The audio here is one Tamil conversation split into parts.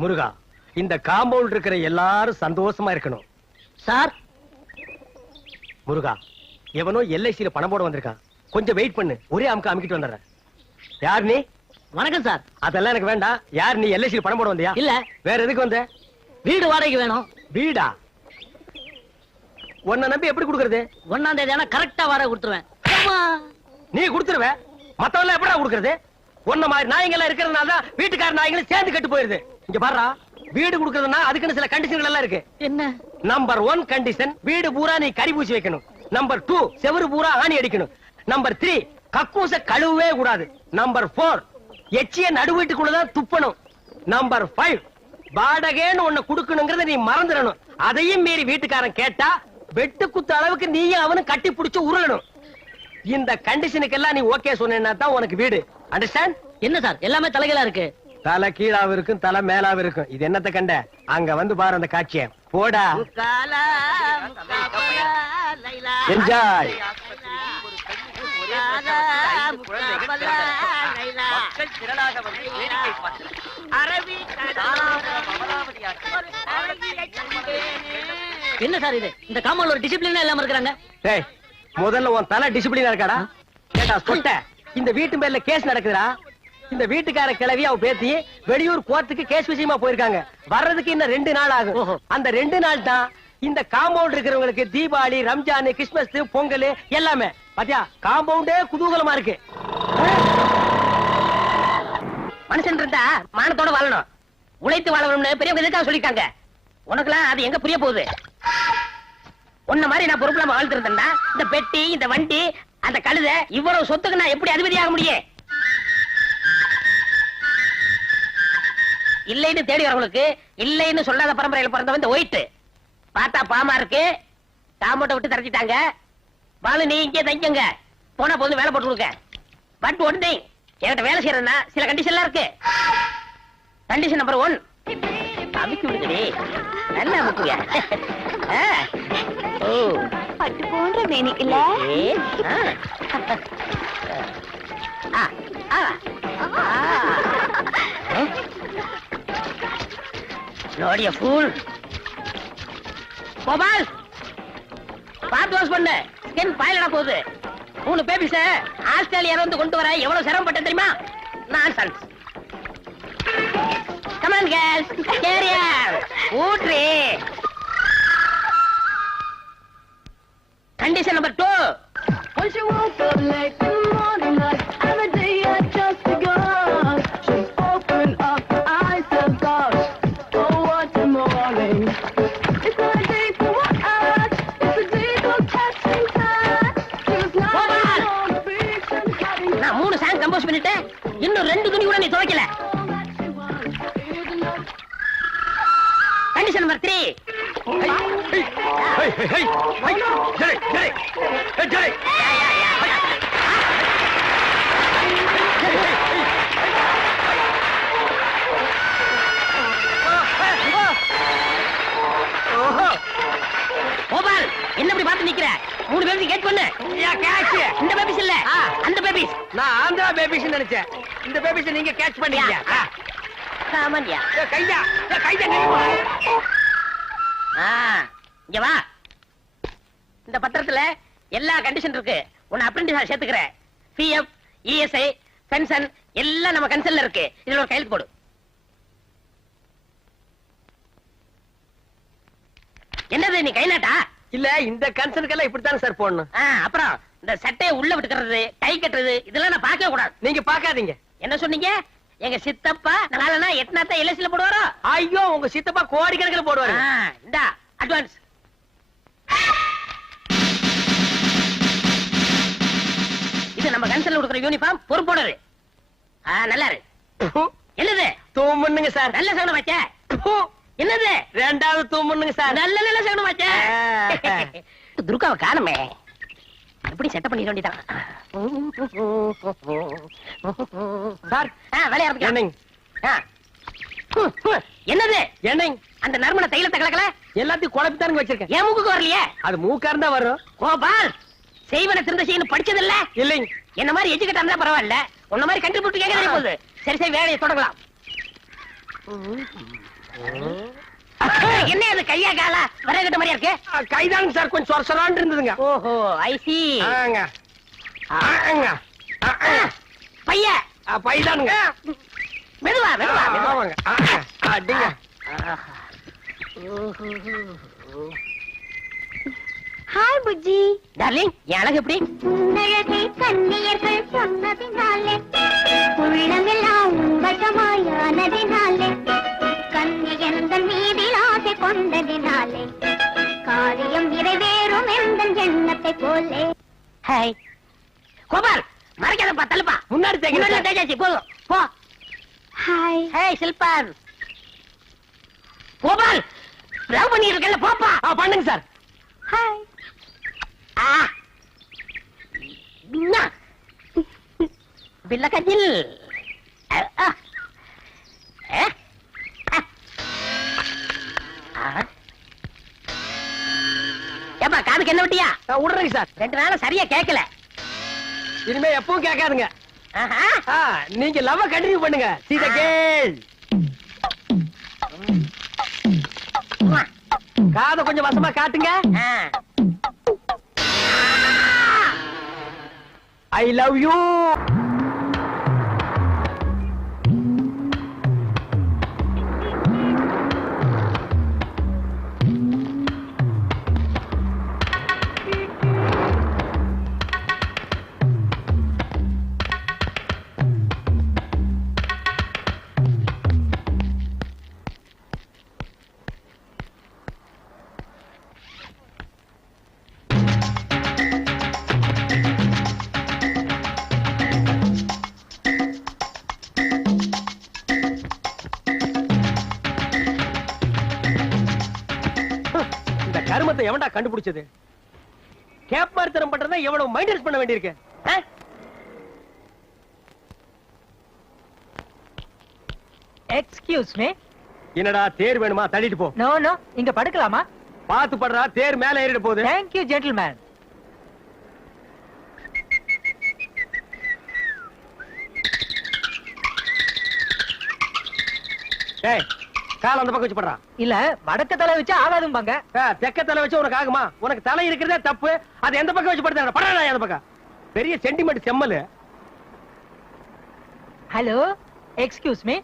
முருகா, இந்த காம்பவுண்ட் இருக்கிற எல்லாரும் சந்தோஷமா இருக்கணும். சார், முருகா, எவனோ எல்ஐசியில பணம் போட வந்திருக்கான். கொஞ்சம் வெயிட் பண்ணு, ஒரே அமுக்க அமுக்கிட்டு வந்துடுறேன். யார் நீ? வணக்கம் சார். அதெல்லாம் எனக்கு வேண்டாம். யார் நீ? எல்ஐசியில பணம் போட வந்தியா? இல்ல. வேற எதுக்கு வந்த? வீடு வாடகைக்கு வேணும். வீடா? உன்னை நம்பி எப்படி கொடுக்கறது? 1ஆம் தேதி ஆனா கரெக்டா வாடகை கொடுத்துருவேன். நீ கொடுத்துருவ, மத்தவங்க எப்படா கொடுக்கறது? உன்ன மாதிரி நாய்கள் இருக்கிறதுனால தான் வீட்டுக்கார நாய்களும் சேர்ந்து கெட்டு போயிருது. இங்க பாருடா, வீடு கொடுக்கறதுனா அதுக்குன்னு சில கண்டிஷன்கள் எல்லாம் இருக்கு. என்ன? நம்பர் 1 கண்டிஷன், வீடு பூரா நீ கறி பூசி வைக்கணும். நம்பர் 2, செவுரு பூரா ஆணி அடிக்கணும். நம்பர் 3, கக்கூச கழுவவே கூடாது. நம்பர் 4, எச்சிய நடு வீட்டுக்குள்ளதான் துப்பணும். நம்பர் 5, வாடகைன்னு ஒண்ணு கொடுக்கணுங்கிறத நீ மறந்துடணும். அதையும் மீறி வீட்டுக்காரன் கேட்டா வெட்டு குத்து அளவுக்கு நீயும் அவனும் கட்டி பிடிச்சு உருளணும். இந்த கண்டிஷனுக்கெல்லாம் நீ ஓகே சொன்னா தான் உனக்கு வீடு. அண்டர்ஸ்டாண்ட்? என்ன சார், எல்லாமே தலைகளா இருக்கு. தலை கீழாவும் இருக்கும், தலை மேலாவும் இருக்கும். இது என்னத்த கண்ட? அங்க வந்து பாரு அந்த காட்சிய. போடா, என்ஜாய். என்ன சார் இது? இந்த காம்பவுண்ட்ல ஒரு டிசிப்ளினா இல்லாம இருக்காங்க. டேய், முதல்ல உன் தலை டிசிப்ளினா இருக்காடா? கேட்டா சொட்ட. இந்த வீட்டு மேல கேஸ் நடக்குதுடா. இந்த வீட்டுக்கார கிளவி அவ பேத்தி வெளியூர் கோர்ட்டுக்கு கேஸ் விஷயமா போயிருக்காங்க. வர்றதுக்கு இன்னும் 2 நாள் ஆகும். அந்த 2 நாள் தான் இந்த காம்பவுண்ட் இருக்கிறவங்களுக்கு தீபாவளி, ரம்ஜான், கிறிஸ்துமஸ், பொங்கல் எல்லாமே. பாத்தியா, காம்பவுண்டே குதூகலமா இருக்கு. மனுஷன் இருந்தா மானத்தோட வாழணும், உழைத்து வாழணும்னு பெரியவங்க எதுக்காக சொல்லிட்டாங்க. உனக்குலாம் அது எங்க புரிய போகுது? உன்ன மாதிரி நான் பொறுப்புலாம வாழ்த்து இருந்தேன்னா இந்த பெட்டி, இந்த வண்டி, அந்த கழுத, இவ்வளவு சொத்துக்கு நான் எப்படி அதிபதியாக முடியும்? இல்லைன்னு தேடி வரவங்களுக்கு இல்லைன்னு சொல்லாத பரம்பரையில் பிறந்தவன் இந்த ஒயிட். பார்த்தா பாமா இருக்கு, காம்பவுண்ட விட்டு தரச்சிட்டாங்க. வாழு, நீ இங்கே தங்கிங்க. போனா போது வேலை போட்டு கொடுக்க. பட் ஒன் திங், என்கிட்ட வேலை செய்யறதுன்னா சில கண்டிஷன்லாம் இருக்கு. கண்டிஷன் நம்பர் 1, அமுக்கி விடுங்கடி. நல்லா அமுக்குங்க. ஓ, பட்டு போன்ற மேனி இல்ல? நோடிய ஃபூல். கோபால், பாத்து வாஷ் பண்ணு, ஸ்கின் பாயிலடா போகுது. 3 பேபிஸ ஆஸ்திரேலியால வந்து கொண்டு வர எவ்வளவு சிரமப்பட்ட தெரியுமா? Nonsense. Come on girls, career ஊட்ரி. Condition number 2. When she woke up late in the morning, like every day I just begun. She's opened up her eyes and thought, oh what a morning. It's not a day for what I like, it's a day for catching time. She was lying on the beach and having நான் 3 சாங் கம்போஸ் பண்ணிட்டேன், இன்னும் 2 துணி கூட நீ துவைக்கல. Condition number 3. கோபால், என்ன இப்படி பார்த்து நிக்கிற? 3 பேபிஸ் கேட்ச் பண்ணு. இந்த பேபிஸ் இல்ல, அந்த பேபிஸ். நான் ஆந்திரா பேபிஸ் நினைச்சேன். இந்த பேபிஸ் நீங்க கேட்ச் பண்ணீங்க. சாமான்யா. கையா கையா. இங்க வா. இந்த பத்திரத்துல எல்லா கண்டிஷன் இருக்கு. உன்னை அப்ரெண்டிஸா சேர்த்துக்கிறேன். பிஎஃப், இஎஸ்ஐ, பென்ஷன் எல்லாம் நம்ம கன்சல்ல இருக்கு. இதுல ஒரு கையெழுத்து போடு. என்னது நீ கை நாட்டா? இல்ல, இந்த கன்சனுக்கெல்லாம் இப்படித்தான் சார் போடணும். அப்புறம் இந்த சட்டையை உள்ள விட்டுக்கிறது, கை கட்டுறது, இதெல்லாம் நான் பார்க்கவே கூடாது. நீங்க பாக்காதீங்க. என்ன சொன்னீங்க? எங்க சித்தப்பா நாளனா 8 எல்எஸ்ல போடுவாரோ? ஐயோ, உங்க சித்தப்பா கோடிக்கணக்கில் போடுவாரு. இந்தா அட்வான்ஸ். இது நம்ம கன்சல்ல கொடுக்குற யூனிஃபார்ம். பொறுப்போடரு. நல்லா இருக்கு. என்னது? தூமுன்னுங்க சார். நல்ல சகனம் வச்ச. என்னது? 2வது தூமுன்னுங்க சார். நல்ல நல்ல சகனம் வச்ச. துர்காவை காணுமே, எப்படி செட்டப் பண்ணிட வேண்டியதான். சார், வேலையா இருக்கு. என்னது? என்னங்க அந்த நறுமண தைலத்தை கலக்கல? எல்லாத்தையும் குழப்பி தானுங்க வச்சிருக்கேன். என் மூக்குக்கு வரலையே. அது மூக்கா இருந்தா வரும். கோபால், செய்வன திருந்த செய்யணும் படிச்சது இல்ல? இல்லைங்க. என்ன மாதிரி எஜுகேட் இருந்தா பரவாயில்ல, உன்ன மாதிரி கண்டுபிடிச்சு கேட்க போகுது. சரி சரி, வேலையை தொடங்கலாம். என்ன அது கையா காலா வரகட்ட மாதிரியா இருக்கு? கைதாங்க சார், கொஞ்சம் சொரசொரான்னு இருந்ததுங்க. ஓஹோ ஐ சி. ஆங்க ஆங்க பைய பைதானுங்க. மெதுவா மெதுவா மெதுவா. ஆமாங்க. அடிங்க. ஹாய் புஜ்ஜி. டார்லிங், என் அழகு எப்படி? உன்னழகை கண்ணியர்கள் சொன்னதினாலே உள்ளமெல்லாம் வசமாயானதினாலே கண்ணியந்தன் மீதில் ஆசை கொண்டதினாலே காரியம் நிறைவேறும் எந்த எண்ணத்தை போலே. ஹாய் கோபால், மறைக்காதப்பா, தள்ளுப்பா. முன்னாடி தேய்ங்க. தேஜாச்சி போதும் போ. ஹாய். ஹேய் சில்பான். கோபால், லவ் பண்ணி இருக்கல, போப்பா. பண்ணுங்க சார். ஹாய். ஆ பின்னா பில்ல கஜில். ஏப்பா, காதுக்கு என்ன விட்டியா? விடுறேங்க சார். 2 நாளா சரியா கேட்கல. இனிமே எப்பவும் கேட்காதுங்க. ஆஹா. நீங்க லவ் கண்டினியூ பண்ணுங்க. See the girl. காதை கொஞ்சம் வசமா காட்டுங்க. I love you. கருமத்தை எவன்டா கண்டுபிடிச்சது? கேப் மார்த்தனம் பண்றதா எவ்வளவு மைண்டஸ் பண்ண வேண்டியிருக்கு. Excuse me. என்னடா தேர் வேணுமா? தள்ளிட்டு போ. நோ நோ, இங்க படுக்கலாமா? பாத்து படுறா, தேர் மேல ஏறிட போகுது. Thank you gentleman. ஏய், கால் அந்த பக்கம் வச்சு படுறா. இல்ல, வடக்க தலை வச்சா ஆகாதும்பாங்க. தெக்க தலை வச்சு உனக்கு ஆகுமா? உனக்கு தலை இருக்கிறதே தப்பு. அது எந்த பக்கம் வச்சு படுத்தா படுறா அந்த பக்கம். பெரிய சென்டிமெண்ட் செம்மல். Hello, excuse me.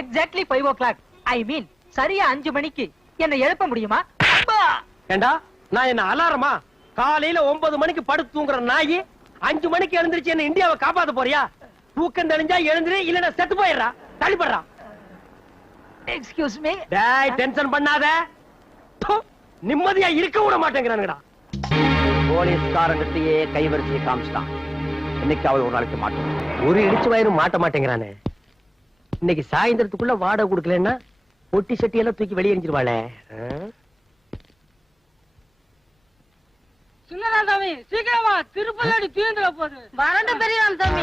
Exactly 5 o'clock. ஐ மீன் சரியா 5 மணிக்கு என்ன எழுப்ப முடியுமா? ஏண்டா, நான் என்ன அலாரமா? காலையில 9 மணிக்கு படுத்து தூங்குற நாயி 5 மணிக்கு எழுந்திருச்சு என்ன இந்தியாவை காப்பாத்த போறியா? தூக்கம் தெளிஞ்சா எழுந்துரு, இல்லன்னா செத்து போயிடுறா. தள்ளிப்படுறா. Excuse me. டேய், டென்ஷன் பண்ணாத. நிம்மதியா இருக்க விட மாட்டேங்கிறானுங்கடா. போலீஸ்காரங்கிட்டயே கைவரிசையை காமிச்சிட்டான். இன்னைக்கு அவள் ஒரு நாளைக்கு மாட்டோம். ஒரு இடிச்சு வயிறு மாட்ட மாட்டேங்கிறானே. இன்னைக்கு சாயந்தரத்துக்குள்ள வாடகை கொடுக்கலன்னா பொட்டி சட்டி எல்லாம் தூக்கி வெளியே எரிஞ்சிருவாளே. சின்னதா சாமி, சீக்கிரமா திருப்பதி தீர்ந்துட போகுது. வரண்ட பெரியதான் சாமி.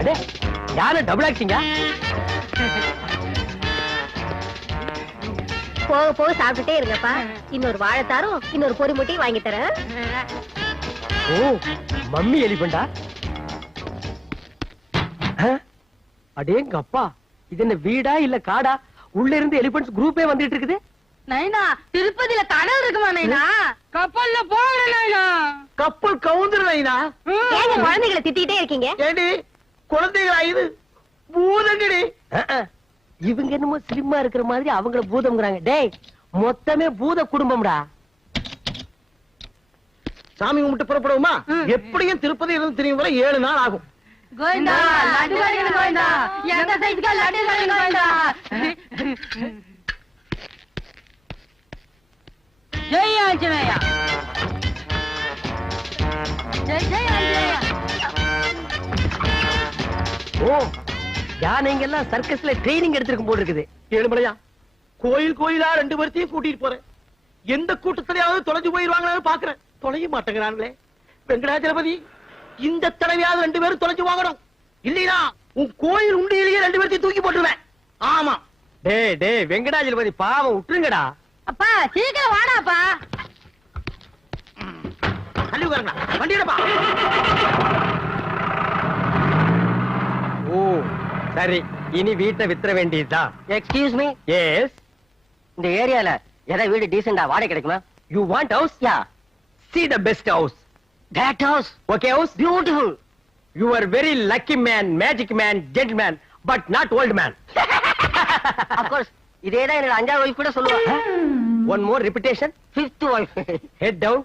அடே, யாரு டபுள் ஆக்டிங்கா? போக போக சாப்பிட்டுட்டே இருங்கப்பா. இன்னொரு வாழைத்தாரும் இன்னொரு பொறி முட்டையும் வாங்கி தரேன். ஓ, மம்மி எலிபண்டா? அடேங்க அப்பா, இது என்ன வீடா இல்ல காடா? உள்ள இருந்து எலிபென்ட்ஸ் குரூப்பே வந்துட்டு இருக்குது. நைனா, திருப்பதியில கடல் இருக்குமா நைனா? கப்பல்ல போகல நைனா. கப்பல் கவுந்துரு நைனா. ஏங்க குழந்தைகளை திட்டிட்டே இருக்கீங்க? ஏடி, குழந்தைகளா இது? பூதங்கடி. இவங்க என்னமோ ஸ்லிம்மா இருக்கிற மாதிரி அவங்கள பூதம்ங்கறாங்க. டேய், மொத்தமே பூத குடும்பம்டா. சாமி கும்பிட்டு புறப்படுவோமா? எப்படியும் திருப்பதி இருந்து திரும்பி வர 7 நாள் ஆகும். கோவிந்தா, லட்டு கடைக்கு கோவிந்தா. எங்க சைஸ்க்கு லட்டு கடைக்கு கோவிந்தா. ஜெய் ஆஞ்சநேயா. ஜெய் ஜெய் ஆஞ்சநேயா. ஓ, யானைங்க எல்லாம் சர்க்கஸ்ல ட்ரைனிங் எடுத்திருக்கும் போல இருக்குது. ஏழுமலையா, கோயில் கோயிலா 2 பேர்த்தையும் கூட்டிட்டு போறேன். எந்த கூட்டத்திலேயாவது தொலைஞ்சு போயிருவாங்களான்னு பாக்குறேன். தொலைய மாட்டேங்கிறாங்களே. வெங்கடாஜலபதி, இந்த தடவையாவது 2 பேரும் தொலைஞ்சு வாங்கணும். இல்லையா உன் கோயில் உண்டியிலேயே 2 பேர்த்தையும் தூக்கி போட்டுருவேன். ஆமா, டேய் வெங்கடாஜலபதி பாவம் விட்டுருங்கடா. அப்பா சீக்கிரம் வாடாப்பா. தள்ளி உட்காருங்கடா. வண்டியடப்பா. ஓ சரி, இனி வீட்டை வித்துற வேண்டியதுதான். Excuse me, yes. இந்த ஏரியால ஏதாவது வீடு டீசெண்டா வாடகை கிடைக்குமா? You want house? Yeah. See the best house. That house Okay house? Beautiful. You are very lucky man, magic man, gentleman, but not old man. Of course இதேதான் என்னோட 5வது வைஃப் கூட சொல்லுவா. One more repetition. 5th wife. Head down.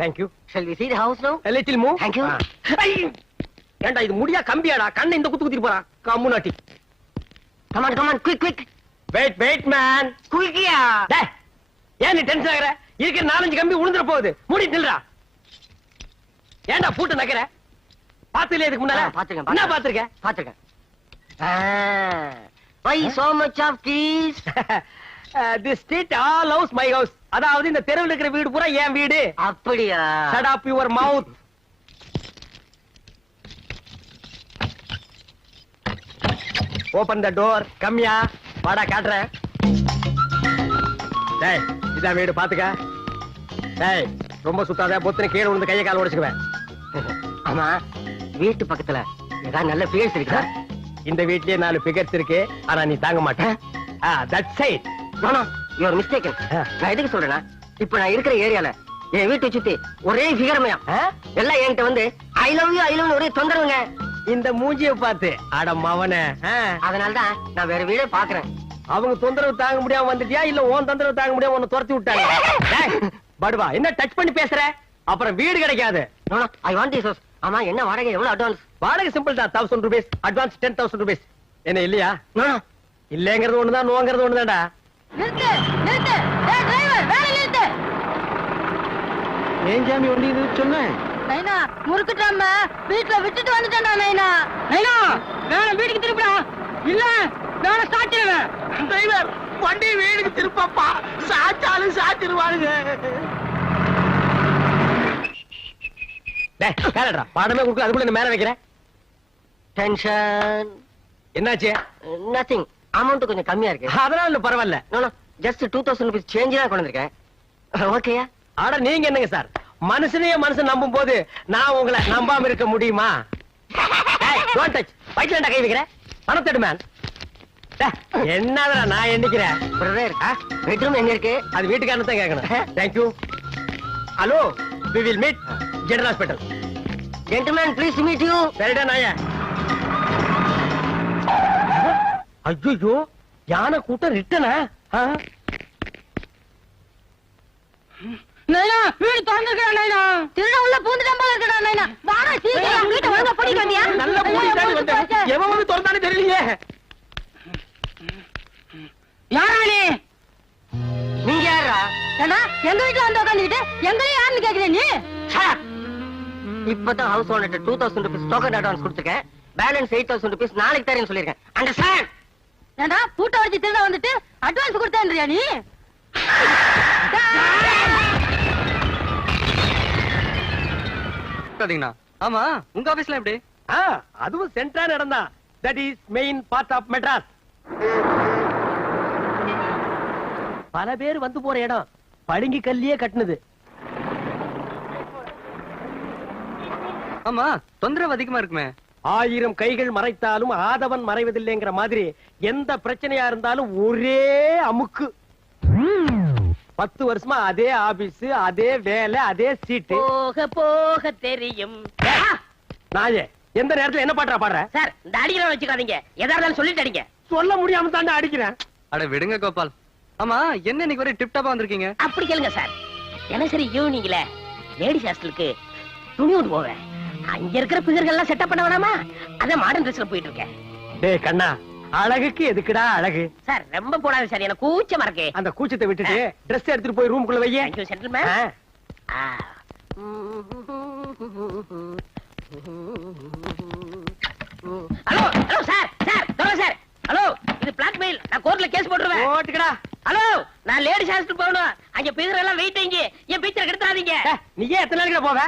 Thank you. Shall we see the house now? A little move. Thank you. ஏண்டா இது முடியா கம்பியாடா? கண்ணை இந்த குத்து குத்திட்டு போறான். கம்முனாட்டி. Come on, quick. Wait man. குயிக்கியா. டேய், ஏன் நீ டென்ஷன் ஆகுற? இருக்கிற 4-5 கம்பி உளுந்துற போகுது. மூடி நில்றா. ஏண்டா பூட்டு நக்கற? பாத்துல இதுக்கு முன்னால? பாத்துக்கேன். என்ன பாத்துக்க? பாத்துக்கேன். Why so much of keys? This street all house my house. அதாவது இந்த தெருவுல இருக்கிற வீடு பூரா என் வீடு. அப்படியா? Shut up your mouth. Open the door. கம்மியா வாடா காட்றேன். டேய் இதான் வீடு பாத்துக்க. டேய் ரொம்ப சுத்தாத, பொத்துன கீழே விழுந்து கையை கால் உடைச்சுக்குவேன். ஆமா, வீட்டு பக்கத்துல ஏதாவது நல்ல பிளேஸ் இருக்கா? இந்த வீட்லயே 4 ஃபிகர்ஸ் இருக்கு, ஆனா நீ தாங்க மாட்டேன். That's side. No you are mistaken. நான் எதுக்கு சொல்றேன்னா, இப்ப நான் இருக்கிற ஏரியால என் வீட்டை சுத்தி ஒரே ஃபிகர்மயா எல்லாம் என்கிட்ட வந்து ஐ லவ் யூ ஒரே தொந்தரவுங்க. இந்த மூஞ்சிய பார்த்து அட மவனே. அதனாலதான் நான் வேற வீடே பாக்குறேன். அவங்க தொந்தரவு தாங்க முடியாம வந்துட்டியா, இல்ல உன் தொந்தரவு தாங்க முடியாம உன்னை துரத்தி விட்டாங்க? படுவா, என்ன டச் பண்ணி பேசுற? அப்புறம் வீடு கிடைக்காது. I want this house. ஆமா, என்ன வாடகை, எவ்வளவு அட்வான்ஸ்? வாடகை சிம்பிள் தான், 1000 rupees. Advance 10,000 rupees. என்ன இல்லையா? இல்லங்கிறது ஒண்ணுதான், நோங்கிறது ஒண்ணுதான்டா. நிறுத்து. டேய் டிரைவர், வேலை நிறுத்து. ஏன் ஜாமி வண்டி இது சொன்னேன்? நைனா, முறுக்குட்டாம வீட்ல விட்டுட்டு வந்துட்டேன்டா நைனா. நைனா, வேற வீட்டுக்கு திருப்புடா. இல்ல, வேற சாத்திடுவேன். டிரைவர், வண்டி வீடுக்கு திருப்பப்பா. சாச்சாலும் சாத்திடுவானுங்க. டேய், காலடா. பாடமே கொடுக்க அதுக்குள்ள என்ன மேல வைக்கிற? டென்ஷன். என்னாச்சு? நதிங். அமௌண்ட் கொஞ்சம் கம்மியா இருக்கு. அதனால இல்ல, பரவாயில்ல. நோ ஜஸ்ட் 2000 rupees சேஞ்ச் தான் கொண்டு வந்திருக்கேன். ஓகேயா? ஆட நீங்க என்னங்க சார், மனுஷனையே மனுஷன் நம்பும் போது நான் உங்களை நம்பாம இருக்க முடியுமா? Don't touch. வயிற்றுல கை வைக்கிற? பணத்தெடு மேன். என்னடா நான் எண்ணிக்கிறேன். பிரதர், பெட்ரூம் எங்க இருக்கு? அது வீட்டுக்காரன் தான் கேட்கணும். Thank you. Hello, we will meet general hospital. Gentleman, please meet you. சரிடா நாயே. ஐயோ, யானை கூட்டம் ரிட்டனா? நைனா, வீடு திறந்திருக்கா நைனா? திருட உள்ள பூந்துட்டான் போல இருக்கடா நைனா. வாடா சீக்கிரம் வீட்டை ஒழுங்கா பூட்டிட்டு வந்தியா? நல்ல பூட்டிட்டானே வந்தேன். எவன் வந்து திறந்தானே தெரியலையே. யாரா நீ? நீங்க யாரா? ஏண்டா எங்க வீட்டுல வந்து உட்காந்துக்கிட்டு எங்களையும் யாருன்னு கேக்குற நீ? இப்பதான் house owner 2000 rupees token advance கொடுத்துருக்கேன். பேலன்ஸ் 8000 rupees நாளைக்கு தரேன்னு சொல்லிருக்கேன். அண்டர்ஸ்டாண்ட்? ஏண்டா பூட்டை வச்சு திருட வந்துட்டு அட்வான்ஸ் கொடுத்தேன்றியா நீ? ஆமா, உங்க ஆபீஸ்ல எப்படி? அதுவும் சென்ட்ரா நடந்தா. That is main part of Madras. பல பேர் வந்து போற இடம். படுங்கி கல்லியே கட்டுனது. ஆமா, தொந்தரவு அதிகமா இருக்குமே. 1000 கைகள் மறைத்தாலும் ஆதவன் மறைவதில்லைங்கிற மாதிரி எந்த பிரச்சனையா இருந்தாலும் ஒரே அமுக்கு. 10 வருஷமா அதே ஆபீஸ், அதே வேலை, அதே சீட்டு. போக போக தெரியும். நாயே, எந்த நேரத்துல என்ன பாட்டுறா பாடுற? சார், இந்த அடிக்கலாம் வச்சுக்காதீங்க. எதா இருந்தாலும் சொல்லிட்டு அடிங்க. சொல்ல முடியாம தாண்டா அடிக்கிறேன். அட விடுங்க கோபால். ஆமா, என்ன இன்னைக்கு வரை டிப் டாப்பா வந்திருக்கீங்க? அப்படி கேளுங்க சார். தினசரி ஈவினிங்ல லேடிஸ் ஹாஸ்டலுக்கு துணி கொண்டு போவேன். அங்க இருக்கிற பிகர்கள் எல்லாம் செட்டப் பண்ண வேணாமா? அதான் மாடர்ன் ட்ரெஸ்ல போயிட்டு இருக்கேன். டேய் கண்ணா, அழகுக்கு எதுக்குடா அழகு? சார், ரொம்ப போடாது சார், எனக்கு கூச்சமா இருக்கு. அந்த கூச்சத்தை விட்டுட்டு ட்ரெஸ் எடுத்துட்டு போய் ரூமுக்குள்ள வையே. Thank you gentleman. Hello hello sir, sir hello, இது பிளாக்மெயில். நான் கோர்ட்ல கேஸ் போட்டுருவேன். ஓட்டுக்கடா. ஹலோ, நான் லேடிஸ் ஹாஸ்டல் போகணும். அங்க பிகர் எல்லாம் வெயிட்டிங். என் பிக்சர் கெடுத்தாதீங்க. நீ ஏன் எத்தனை நாளைக்கு போவ?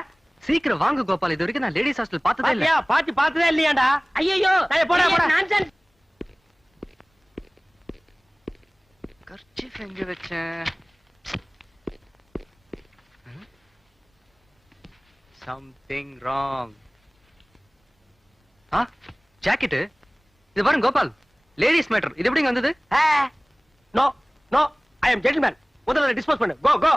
சீக்கிரம் வாங்க கோபால். இது வரைக்கும் நான் லேடிஸ் ஹாஸ்டல் பார்த்ததே இல்ல. பாத்தி பார்த்ததே இல்லையாடா? ஐயோ, போடா போடா. நான்சென்ஸ். கர்ச்சீஃப் எங்க வச்சேன்? Something wrong. ஜாக்கெட். இது பாருங்க கோபால், லேடிஸ் மேட்டர். இது எப்படிங்க வந்தது? No no, I am gentleman. முதல்ல டிஸ்போஸ் பண்ணு. கோ கோ.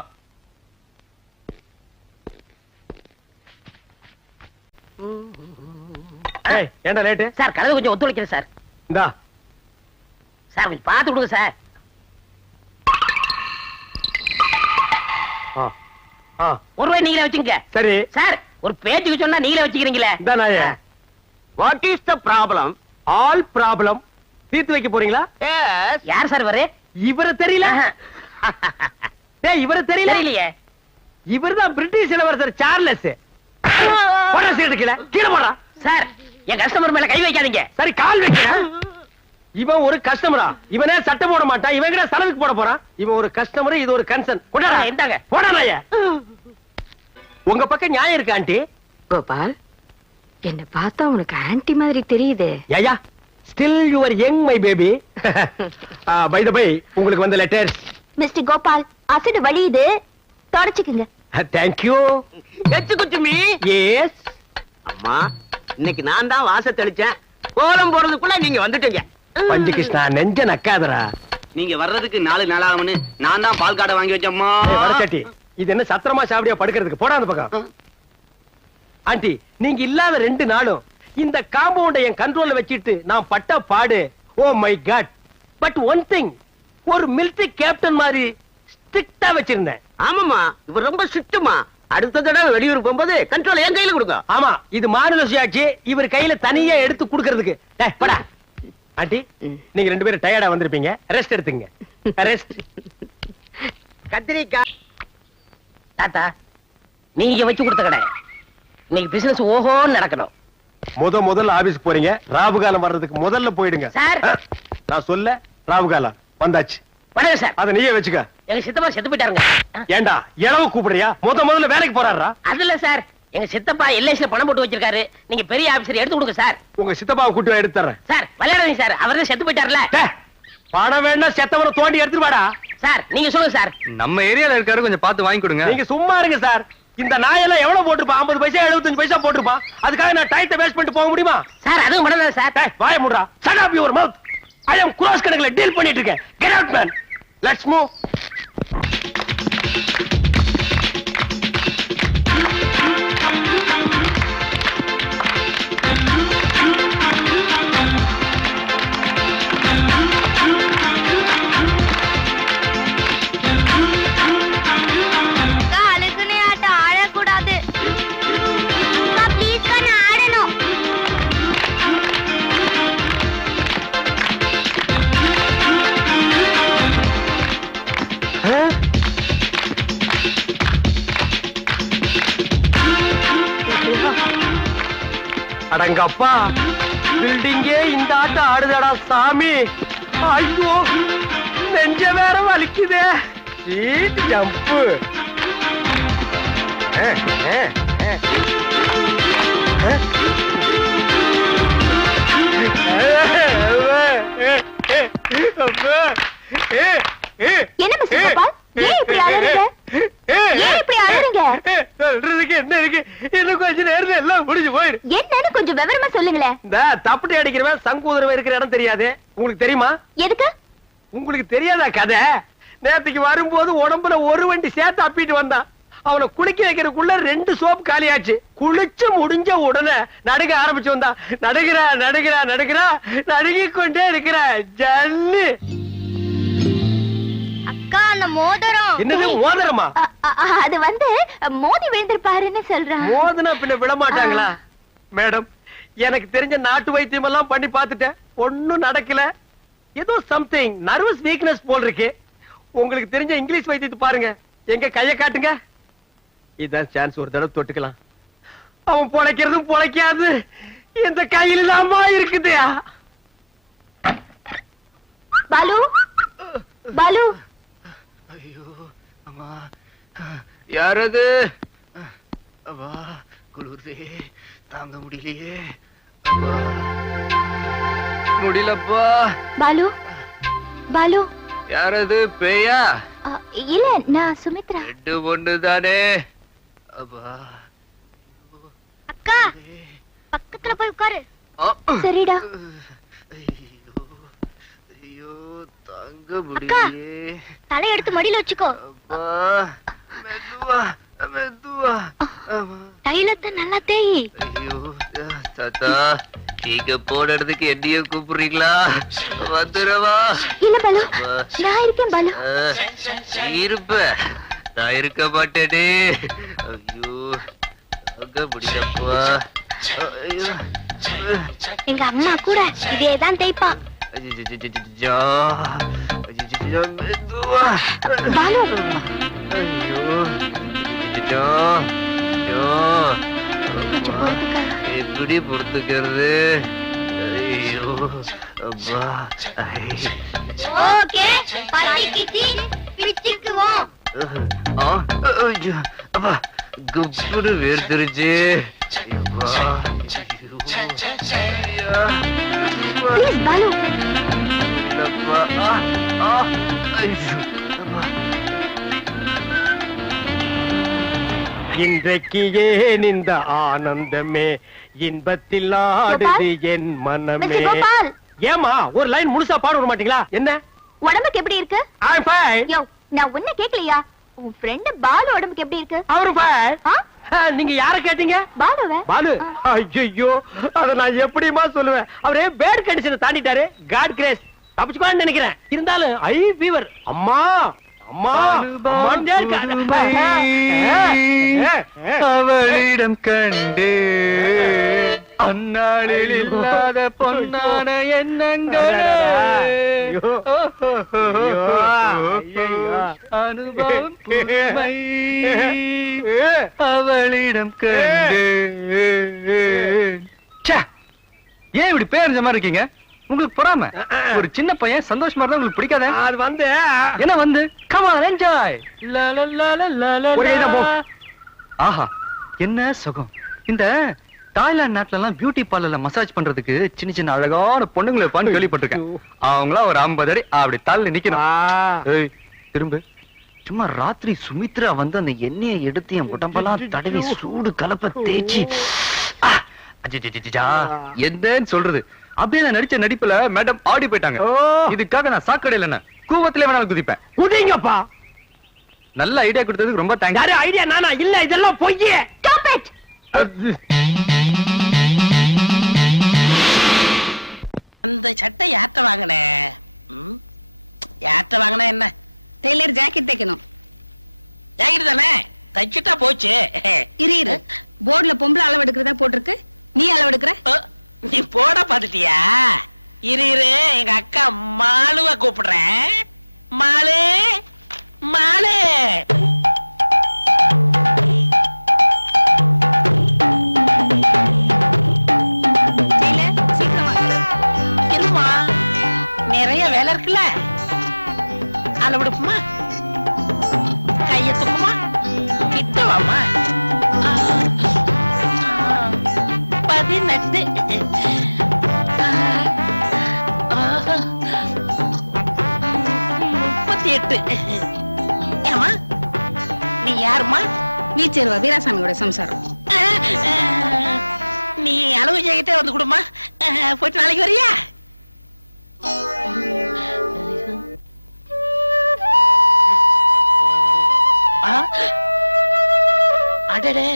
ஏய், ஏன்டா லேட்டு? சார் கலந்து கொஞ்சம் ஒத்துழைக்கிறேன் சார். இந்தா. சார் கொஞ்சம் பார்த்து கொடுங்க சார். ஆ ஆ ₹1 நீங்களே வச்சுங்க. சரி. சார் ஒரு பேச்சுக்கு சொன்னா நீங்களே வச்சுக்கிறீங்களே. இந்தா நாயே. What is the problem? All problem தீர்த்து வைக்க போறீங்களா? எஸ். யார் சார் இவரு? இவர தெரியல? டேய், இவர தெரியல? தெரியலையே. இவர்தான் பிரிட்டிஷ் இளவரசர் சார்லஸ். போடா சீட்டு கீழே. கீழே போடா. சார் என் கஸ்டமர் மேல கை வைக்காதீங்க. சரி, கால் வைக்கிறேன். இவன் ஒரு கஸ்டமரா? இவனே சட்டை போட மாட்டான். இவன் கிட்ட சலவுக்கு போட போறான். இவன் ஒரு கஸ்டமர், இது ஒரு கன்சர்ன். கொண்டாடா. இந்தாங்க. போடா நாயே. உங்க பக்கம் நியாயம் இருக்கு ஆண்டி. கோபால், என்ன பார்த்தா உனக்கு ஆன்ட்டி மாதிரி தெரியுது. Yeah still you are young my baby. By the by, உங்களுக்கு வந்த லெட்டர்ஸ். மிஸ்டர் கோபால், அசிடு வழியுது, தொடச்சுக்குங்க. Thank you. எச்சுக்குச்சுமி. எஸ். அம்மா, இன்னைக்கு நான் தான் வாச தெளிச்சேன். கோலம் போறதுக்குள்ள நீங்க வந்துட்டீங்க. பஞ்சு கிருஷ்ணா, நெஞ்ச நக்காதரா. நீங்க வர்றதுக்கு 4 நாளாகும்னு நான் தான் பால் காடை வாங்கி வச்சேம்மா. வரச்சட்டி, இது என்ன சத்திரமா சாவடியா படுக்கிறதுக்கு? போடா அந்த பக்கம். ஆண்டி, நீங்க இல்லாத 2 நாளும் இந்த காம்பவுண்ட என் கண்ட்ரோல்ல வச்சிட்டு நான் பட்ட பாடு. Oh my God. But one thing, ஒரு மிலிட்டரி கேப்டன் மாதிரி ஸ்ட்ரிக்ட்டா வச்சிருந்தேன். ஆமாமா, இவர் ரொம்ப ஸ்ட்ரிக்ட்டுமா. அடுத்த தடவை வெளியூர் போகும்போது கண்ட்ரோல் என் கையில கொடுங்க. ஆமா, இது மாநில சுயாட்சி. இவர் கையில தனியா எடுத்து குடுக்கிறதுக்கு. டேய் போடா. ஆண்டி, நீங்க 2 பேரும் டயர்டா வந்திருப்பீங்க. ரெஸ்ட் எடுத்துங்க. ரெஸ்ட். கத்திரிக்காய். தாத்தா நீங்க வச்சு கொடுத்த கடை இன்னைக்கு பிசினஸ் ஓஹோன்னு நடக்கணும். முதல்ல ஆபீஸ்க்கு போறீங்க. ராவுகாலம் வர்றதுக்கு முதல்ல போயிடுங்க. சார். நான் சொல்ல ராவுகாலம் வந்தாச்சு. வணக்கம் சார். அத நீயே வச்சுக்க. எங்க சித்தப்பா செத்து போயிட்டாருங்க. ஏண்டா இளவு கூப்பிடுறியா? முதல்ல வேலைக்கு போறாரா? அதுல சார் எங்க சித்தப்பா எல்ஐசில பணம் போட்டு வச்சிருக்காரு. நீங்க பெரிய ஆபீசர் எடுத்து கொடுங்க சார். உங்க சித்தப்பாவை கூட்டி எடுத்து தர்றேன். சார் விளையாடுங்க சார், அவர் தான் செத்து போயிட்டாருல. பணம் வேணா செத்தவரை தோண்டி எடுத்துட்டு வாடா. சார் நீங்க சொல்லுங்க சார். நம்ம ஏரியால இருக்காரு, கொஞ்சம் பார்த்து வாங்கி கொடுங்க. நீங்க சும்மா இருங்க சார். இந்த நாயெல்லாம் எவ்வளவு போட்டுருப்பான்? 50 பைசா 75 பைசா போட்டுருப்பான். அதுக்காக நான் டைத்தை வேஸ்ட் பண்ணிட்டு போக முடியுமா? சார் அதுவும் பண்ணல சார். வாய மூடுறா. shut up your mouth. I am cross கணக்குல டீல் பண்ணிட்டு இருக்கேன். Get out man. Let's move. அடங்கப்பா, பில்டிங்கே இந்த ஆட்டம் ஆடுதடா சாமி. ஐயோ, நெஞ்ச வேற வலிக்குதே. Seat jump. என்ன மிஸ்டர் கோபால், ஏன் இப்படி அலறீங்க? ஏன் இப்படி அலறீங்க? சொல்றதுக்கு என்ன இருக்கு? இன்னும் கொஞ்ச நேரத்துல எல்லாம் முடிஞ்சு போயிடு. என்னன்னு கொஞ்சம் விவரமா சொல்லுங்களேன். இந்த தப்பட்டை அடிக்கிறவன் சங்கூதரவன் இருக்கிற இடம் தெரியாது. உங்களுக்கு தெரியுமா? எதுக்கு? உங்களுக்கு தெரியாதா கதை? நேத்துக்கு வரும்போது உடம்புல ஒரு வண்டி சேர்த்து அப்பிட்டு வந்தான். அவனை குளிக்க வைக்கிறதுக்குள்ள 2 சோப் காலியாச்சு. குளிச்சு முடிஞ்ச உடனே நடுக ஆரம்பிச்சு வந்தான். நடுகிறா நடுகிறா நடுகிறா நடுங்கிக் கொண்டே இருக்கிற ஜல்லு. அக்கா, அந்த மோதிரம். என்னது மோதிரமா? அது வந்து மோதி விழுந்திருப்பாருன்னு சொல்றான். மோதினா பின்ன விட மாட்டாங்களா? மேடம், எனக்கு தெரிஞ்ச நாட்டு வைத்தியம் எல்லாம் பண்ணி பார்த்துட்டேன். ஒண்ணும் நடக்கல. ஏதோ சம்திங் நர்வஸ் வீக்னஸ் போல் இருக்கு. உங்களுக்கு தெரிஞ்ச இங்கிலீஷ் வைத்தியத்தை பாருங்க. எங்க கைய காட்டுங்க. இதான் சான்ஸ், ஒரு தடவை தொட்டுக்கலாம். அவன் பொழைக்கிறதும் பொழைக்காது இந்த கையில தாமா இருக்குது. பாலு, பாலு. ஐயோ அம்மா, யாரது? அவா குளிர்தே, தாங்க முடியலையே. முடியலப்பா. பாலு, பாலு, யாரது பேயா? இல்ல நான் சுமித்ரா. ரெண்டு ஒண்ணு தானே. அப்பா அக்கா பக்கத்துல போய் உட்காரு. சரிடா. ஐயோ தாங்க முடியலையே. தலை எடுத்து மடியில வச்சுக்கோ. அப்பா மெதுவா மெதுவா. தைலத்தை நல்லா தேய். ஐயோ தாத்தா நீங்க போனதுக்கு என்னையும் கூப்பிடுறீங்களா? வந்துடவா? இல்ல பாலு, நான் இருக்கேன் பாலு. இருப்ப நான் இருக்க மாட்டேனே. ஐயோ அங்க முடியப்பா. ஐயோ எங்க அம்மா கூட இதேதான் தேய்ப்பா. மெதுவா. பாலு ஐயோ எப்படி பொறுத்துக்கிறது? ஐயோ அப்பா. ஓகே பள்ளிக்கு பிடிச்சுக்குவோம். அப்பா குப்புன்னு வேர்த்துருச்சு. ப்ளீஸ் பாலு. இன்றைக்கு ஏன் இந்த ஆனந்தமே, இன்பத்தில் ஆடுது என் மனமே. ஏமா ஒரு லைன் முழுசா பாட விட மாட்டீங்களா? என்ன உடம்புக்கு எப்படி இருக்கு? I'm fine. யோ நான் உன்ன கேக்கலையா? உன் ஃப்ரெண்ட் பாலு உடம்புக்கு எப்படி இருக்கு? அவரு fine. நீங்க யார கேட்டீங்க? பாலுவே. பாலு ஐயோ அத நான் எப்படிமா சொல்லுவேன்? அவரே பேட் கண்டிஷனை தாண்டிட்டாரு. காட் கிரேஸ் தப்பிச்சுக்கலாம்னு நினைக்கிறேன். இருந்தாலும் ஐ ஃபீவர். அம்மா அம்மா அவளிடம் கண்டு அந்நாளில் இல்லாத பொன்னான எண்ணங்கள் அனுபவம் புதுமை அவளிடம் கண்டு. ஏன் இப்படி பேரஞ்ச மாதிரி இருக்கீங்க? உங்களுக்கு பொறாம? ஒரு சின்ன பையன் சந்தோஷமா இருந்தா உங்களுக்கு பிடிக்காத? அது வந்து என்ன வந்து கம் ஆன் என்ஜாய். ஆஹா என்ன சுகம். இந்த தாய்லாந்து நாட்டுல எல்லாம் பியூட்டி பார்லர்ல மசாஜ் பண்றதுக்கு சின்ன சின்ன அழகான பொண்ணுங்களை பான்னு கேள்விப்பட்டிருக்கேன். அவங்களா ஒரு 50 அடி அப்படி தள்ளி நிக்கணும். திரும்ப சும்மா ராத்திரி சுமித்ரா வந்து அந்த எண்ணெயை எடுத்து என் உடம்பெல்லாம் தடவி சூடு கலப்ப தேய்ச்சி என்னன்னு சொல்றது. அப்படியே நான் நடிச்ச நடிப்புல மேடம் ஆடி போயிட்டாங்க. இதுக்காக நான் சாக்கடையில என்ன கூவத்திலே வேணாலும் குதிப்பேன். குதிங்கப்பா. நல்ல ஐடியா கொடுத்ததுக்கு ரொம்ப தேங்க்ஸ். யாரு ஐடியா? நானா? இல்ல இதெல்லாம் பொய். Stop it. அந்த சட்டை யார்ட்ட வாங்கினே? யார்ட்ட வாங்கினா என்ன? டெய்லர் ஜாக்கெட் தைக்கணும். ஜாக்கெட் தானே தைச்சிட்டா போச்சு. இரு போர்டுல பொம்பளை அளவு எடுக்கிறதா போட்டிருக்கு. நீ அளவு எடுக்கிற? நீ போட பாத்துட்டியா? இரு எங்க அக்கா மாலுவ கூப்பிடுறேன். மாலு மாலு இருமா, நிறைய வேலை இருக்குல்ல. அளவெடுப்புமா, கைய தூக்குமா, கிட்டவாமா. 18 38. ஏமா நீ யாருமா? வீச்சேருவா வீராசாமியோட சம்சாரம். நீ அளவு ஜாக்கெட்டே வந்து கொடுமா. போயிட்டு நாளைக்கு வரியா? அடடே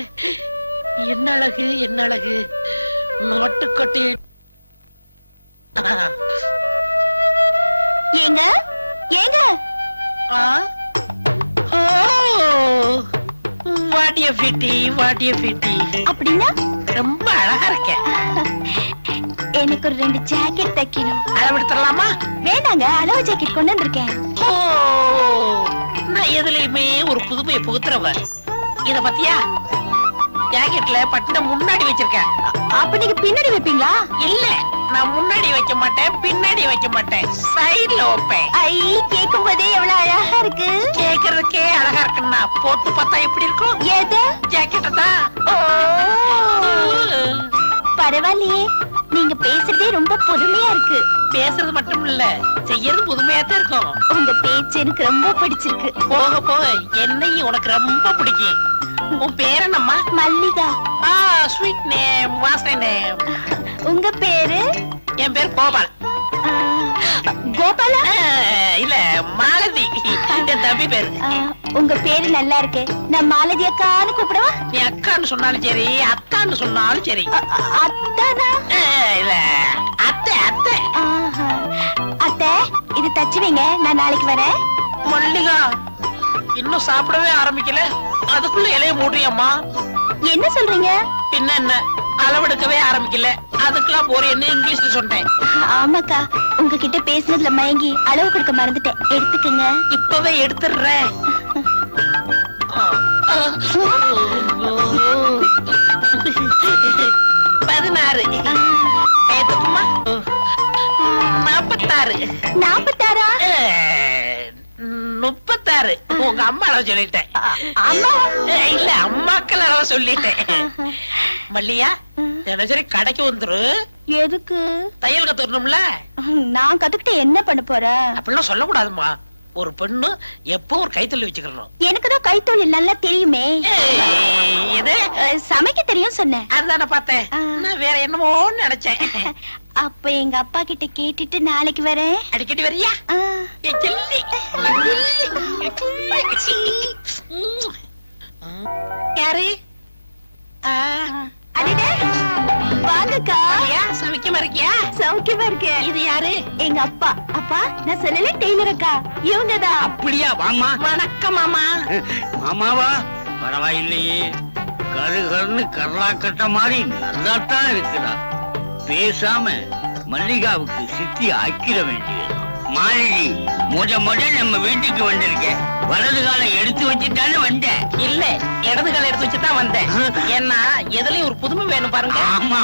என்ன அழகு என்ன அழகு. நோட்டுக்கொட்டி ஏங்க ஏங்க வாட்டிய பிட்டி வாட்டிய பிட்டி. அப்படின்னா ரொம்ப அழகா இருக்க. எனக்கு ஒரு 2 ஜாக்கெட் தைக்கணும். அளவெடுத்துடலாமா? வேண்டாங்க, அளவு ஜாக்கெட் கொண்டு வந்திருக்கேன். நான் எதுலயுமே ஒரு புதுமையை புகுத்துறவ. இத பத்தியா? ஜாக்கெட்ல பட்டனை முன்னாடி வச்சிருக்கேன். அப்ப நீங்க பின்னாடி வைப்பீங்களா? இல்ல, நான் முன்னாடி வைக்க மாட்டேன், பின்னாடி வைக்க மாட்டேன், சைடுல வைப்பேன். ஐ கேக்கும் போதே எவ்வளவு அழகா இருக்கு. கேக்குறதுக்கே அழகா இருக்குன்னா போட்டு பார்த்தா எப்படி இருக்கும்? எது? ஜாக்கெட் தான். பரவாயில்லையே, நீங்க பேசுறதே ரொம்ப புதுமையா இருக்கு. பேசுறது மட்டும் இல்ல, செய்யறது புதுமையா தான் இருக்கும். உங்க எனக்கு ரொம்ப பிடிச்சிருக்கு. போக போக என்னையும் உனக்கு ரொம்ப பிடிக்கும். உன் பேர் என்னம்மா? மல்லிகா. ஸ்வீட் நேம், வாசனை நேம். உங்க பேரு? என் பேர் கோபால். கோபாலா? இல்ல மாலதி, என் தம்பி பேரு. உங்க பேரு நல்லா இருக்கு. நான் மாலதி அக்கான்னு கூப்பிடவா? நீ அக்கான்னு சொன்னாலும் சரி, அத்தான்னு சொன்னாலும் சரி. அத்தானா? இல்ல அத்தை அத்தை. அத்தை, இது தச்சு வைங்க, நான் நாளைக்கு வரேன். மல்லிகா, இன்னும் சாப்பிடவே ஆரம்பிக்கல, அதுக்குள்ள இலைய மூடுறியம்மா. என்ன சொல்றீங்க? பின்ன என்ன, அளவெடுக்கவே ஆரம்பிக்கல, அதுக்கெல்லாம் போறேன்னு இங்கிலீஷ்ல சொன்னேன். ஆமாக்கா, உங்ககிட்ட பேசுனதுல மயங்கி அளவு கொடுக்க மறந்துட்டேன். எடுத்துக்கங்க. இப்பவே எடுத்துடுறேன். 16 ஏத்துக்குமா? 46 36. உங்க அம்மா அளவு சொல்லிட்டேன். இல்ல அம்மாக்கள் அளவு சொல்லிட்டேன். மல்லியா, தினசரி கடைக்கு வந்துரு. எதுக்கு? தையல் கத்துக்கணும்ல. நான் கத்துக்கிட்டு என்ன பண்ண போறேன்? அப்படிலாம் சொல்லக்கூடாதுமா. ஒரு பெண்ணு எப்போ ஒரு கைத்தொழில் வச்சுக்கணும். எனக்குதான் கைத்தொழில் நல்லா தெரியுமே. இது சமைக்க தெரியும் சொன்னேன். அதுதானே பார்த்தேன். நான் வேற என்னமோ நினைச்சேன். அப்ப எங்க அப்பா கிட்ட கேட்டுட்டு நாளைக்கு வரேன். அடிக்கடி வரியா? யாரு? வாங்கக்கா. சமைக்கமா இருக்கியா? சௌக்கியமா இருக்கேன். இது யாரு? எங்க அப்பா. அப்பா, நான் சொல்லல டெய்லர் அக்கா, இவங்கதான். அப்படியா? வாமா. வணக்கம் மாமா. மாமாவா? பரவாயில்லையே, கருகருன்னு கர்லாக்கட்ட மாதிரி நல்லாத்தான் இருக்குதா. பேசாம மல்லிகாவுக்கு சித்தி ஆக்கிட வேண்டியது. மாலினி, முத நம்ம வீட்டுக்கு வந்திருக்கேன். வலது காலை எடுத்து வச்சுட்டானு வந்தேன். இல்ல, இடது காலை எடுத்து வச்சுதான் வந்தேன். ஏன்னா எதுலயும் ஒரு புதுமை வேணும் பாருங்க. ஆமா,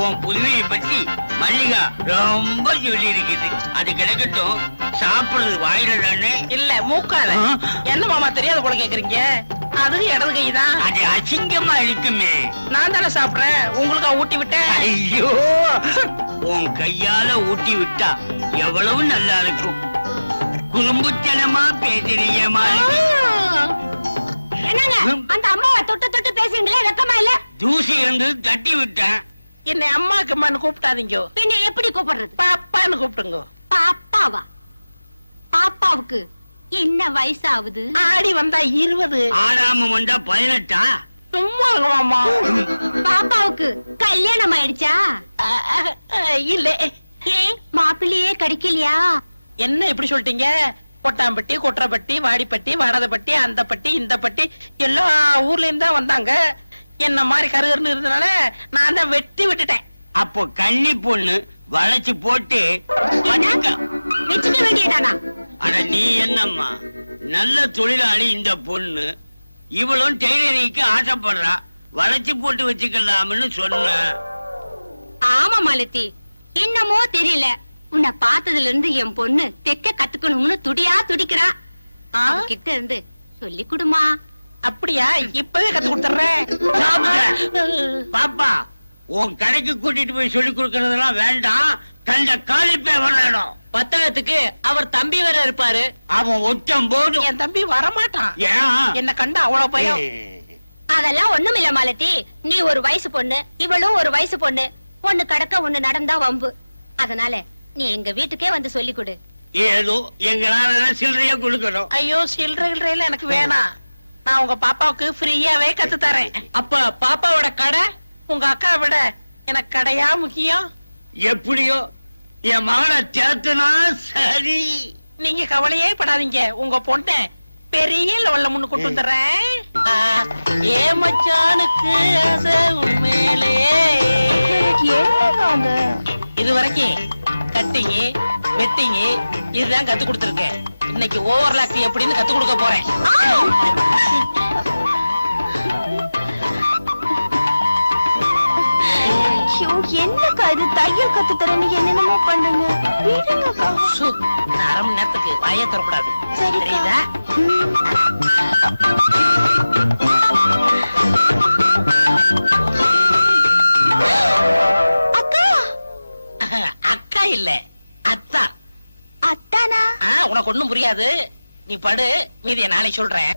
உன் புதுமையை பற்றி மல்லிகா ரொம்ப சொல்லி இருக்குது. அது கிடைக்கட்டும், சாப்பிடுறது வாயில தானே? இல்ல, மூக்கால. என்ன மாமா தெரியாத போல கேக்குறீங்க? அது இடது கைதான். அது அசிங்கமா இருக்குமே. நான் தானே சாப்பிடுறேன், உங்களுக்கு ஊட்டி விட்டேன். ஐயோ, உன் கையால ஊட்டி விட்டா எவ்வளவு நல்லா இருக்கும். குறும்புத்தனமா பேசுறீங்க மாலினி. என்னங்க அந்த அம்மாவை தொட்டு தொட்டு பேசுறீங்களே, வெக்கமா இல்ல? தூசி இருந்து தட்டி விட்டேன். என்ன அம்மாக்கு அம்மான்னு கூப்பிட்டாதீங்க. பின்ன எப்படி கூப்பிடுறது? பாப்பான்னு கூப்பிடுங்க. பாப்பாவா? பாப்பாவுக்கு என்ன வயசாகுது? ஆடி வந்தா 20. ஆடாம வந்தா 18. சும்மா இருங்க மாமா. பாப்பாவுக்கு கல்யாணம் ஆயிடுச்சா? இல்ல. மாப்பிள்ளையே கிடைக்கலையா? என்ன இப்படி சொல்லிட்டீங்க? கொட்டாம்பட்டி, கொற்றப்பட்டி, வாடிப்பட்டி, வாடதப்பட்டி, அந்த பட்டி, இந்த பட்டி எல்லா ஊர்ல இருந்து தான் வந்தாங்க. என்ன மாதிரி கருகருன்னு இருந்தனால நான் தான் வெட்டி விட்டுட்டேன். அப்போ கன்னி பொண்ணு வளைச்சு போட்டு வச்சுக்க வேண்டியதானா? அட நீ என்னம்மா, நல்ல தொழிலாளி இந்த பொண்ணு. இவளும் டெய்லரிங்க்கு ஆசைப்படுறா, வளைச்சு போட்டு வச்சுக்கலாம்னு சொன்ன. ஆமா மாலதி, என்னமோ தெரியல, உன்னை பார்த்ததுல இருந்து என் பொண்ணு தெக்க கத்துக்கணும்னு துடியா துடிக்கிறா. கிட்ட இருந்து சொல்லி கொடுமா. அப்படியா? இப்பவே கத்து கொடுத்துறேன். பாப்பா, உன் கடைக்கு கூட்டிட்டு போய் சொல்லி கொடுக்கறதெல்லாம் வேண்டாம். கண்ட காலிப்பே வரணும். பத்தகத்துக்கு அவர் தம்பி வேற இருப்பாரு. அவன் ஒற்றம் போதும். என் தம்பி வரமாட்டான். ஏன்? என்ன கண்டா அவ்வளவு பயம். அதெல்லாம் ஒண்ணும் இல்ல மாலதி, நீ ஒரு வயசு பொண்ணு, இவளும் ஒரு வயசு பொண்ணு. ஒண்ணு கடக்க ஒண்ணு நடந்தா வம்பு. அதனால நீ எங்க வீட்டுக்கே வந்து சொல்லி கொடு. ஏதோ எங்களால சில்லறையா கொடுக்கணும். ஐயோ, சில்லறையில எனக்கு வேணாம். நான் உங்க பாப்பாவுக்கு ஃப்ரீயாவே கத்து தரேன். அப்ப பாப்பாவோட கடை உங்க அக்கா விட எனக்கு கடையா முக்கியம்? எப்படியோ என் மகனை சேர்த்துனா சரி. நீங்க கவலையே படாதீங்க, உங்க பொண்ணை பெரிய லெவல்ல முன்னு கொண்டு வந்துடுறேன். ஏ மச்சானுக்கு ஆசை உண்மையிலே. இது வரைக்கும் கட்டிங், வெட்டிங் இதுதான் கத்து கொடுத்துருக்கேன். இன்னைக்கு ஓவர்லாக் எப்படின்னு கத்து கொடுக்க போறேன். என்னக்கா இது, தையல் கத்து தரேன்னு என்னென்னமோ பண்ணுங்க. அரை மணி நேரத்துக்கு வாயை தரக்கூடாது, தெரியுதா? அக்கா. அக்கா இல்ல, அத்தா. அத்தானா? உனக்கு ஒண்ணும் புரியாது. நீ படு, மீதிய நாளைக்கு சொல்றேன்.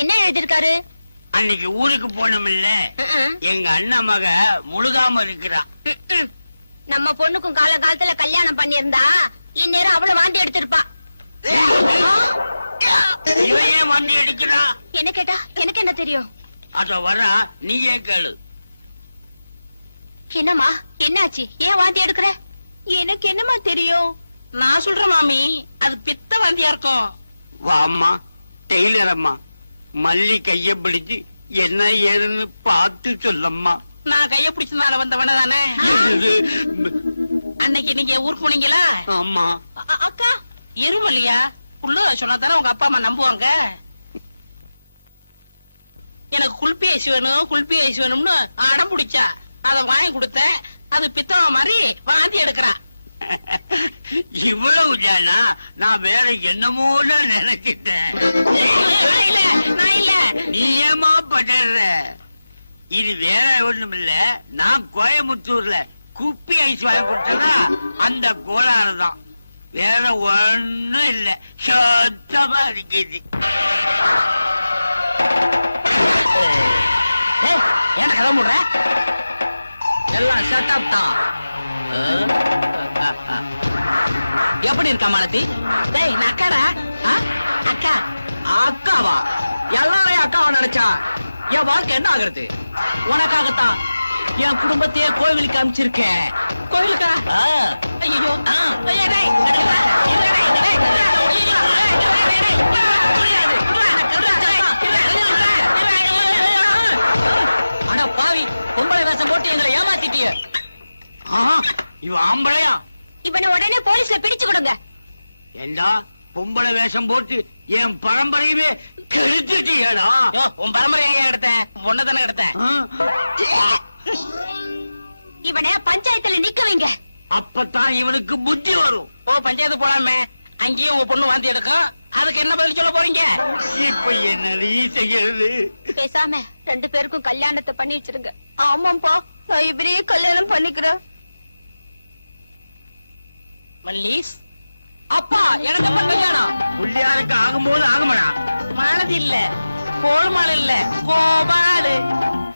என்ன எழுதிருக்காரு? அன்னைக்கு ஊருக்கு போனோம்ல, எங்க அண்ணன் மக முழுகாம இருக்கிறா. நம்ம பொண்ணுக்கும் காலத்துல கல்யாணம் பண்ணிருந்தா இந்நேரம் அவ்வளவு வாந்தி எடுத்திருப்பா. இவன் ஏன் வண்டி எடுக்கிறா? என்ன கேட்டா எனக்கு என்ன தெரியும்? அத வரா, நீயே கேளு. என்னம்மா என்னாச்சு? ஏன் வாந்தி எடுக்கிற? எனக்கு என்னம்மா தெரியும்? நான் சொல்றேன் மாமி, அது பித்த வாந்தியா இருக்கும். வாம்மா டெய்லர் அம்மா, மல்லி கைய பிடிச்சு என்ன ஏதுன்னு பார்த்து சொல்லம்மா. நான் கைய பிடிச்சதுனால வந்தவன தானே. அன்னைக்கு நீங்க ஊருக்கு போனீங்களா? ஆமா. அக்கா எருமல்லையா புள்ள சொன்னா தானே உங்க அப்பா அம்மா நம்புவாங்க. எனக்கு குல்பி ஐஸ் வேணும், குல்பி ஐஸ் வேணும்னு அடம் பிடிச்சா. அத வாங்கி கொடுத்தேன். அது பித்தவ மாதிரி வாந்தி எடுக்கிறா. இவ்வளவு தானா? நான் வேற என்னமோ நினைச்சிட்டேன். நான் இல்ல. நீ ஏமா படுற? இது வேற ஒண்ணும் இல்ல, நான் கோயம்புத்தூர்ல குப்பி ஐஸ் வாங்கி கொடுத்தனா அந்த கோளாறு தான், வேற ஒண்ணும் இல்ல. சுத்தமா இருக்குது. ஏன் கதை முடுற? எல்லாம் செட்டப் தான். எப்படி இருக்கா மாலதி? டேய் நான் அக்காடா. அக்கா அக்காவா? எல்லாரையும் அக்காவா நினைச்சா என் வாழ்க்கை என்ன ஆகுறது? உனக்காகத்தான் என் குடும்பத்தையே கோவிலுக்கு அனுப்பிச்சிருக்கேன். கோயிலுக்கா? ஐயோ அட பாவி, பொம்பளை வேஷம் போட்டு எங்களை ஏமாத்திட்டிய. இவ ஆம்பளையா? இவனை உடனே போலீஸ்ல பிடிச்சு கொடுங்க. ஏண்டா பொம்பளை வேஷம் போட்டு என் பரம்பரையுமே கெடுத்துட்டியடா? உன் பரம்பரை எங்க எடுத்தேன்? பொண்ணை தானே எடுத்தேன். இவனை பஞ்சாயத்துல நிக்க வைங்க. அப்பதான் இவனுக்கு புத்தி வரும். ஓ பஞ்சாயத்து போலாமே, அங்கேயும் உங்க பொண்ணு வாந்தி எடுக்கும். அதுக்கு என்ன பதில் சொல்ல போறீங்க? இப்ப என்னடி செய்யறது? பேசாம 2 பேருக்கும் கல்யாணத்தை பண்ணி வச்சிருங்க. ஆமாப்பா, நான் இவரையே கல்யாணம் பண்ணிக்கிறேன். மல்லீஸ் அப்பா, எனக்கு அப்ப கல்யாணம். புள்ளியாருக்கு ஆகும்போது ஆகுமடா. மாலதி இல்ல, கோல்மால் இல்ல, கோபாலு.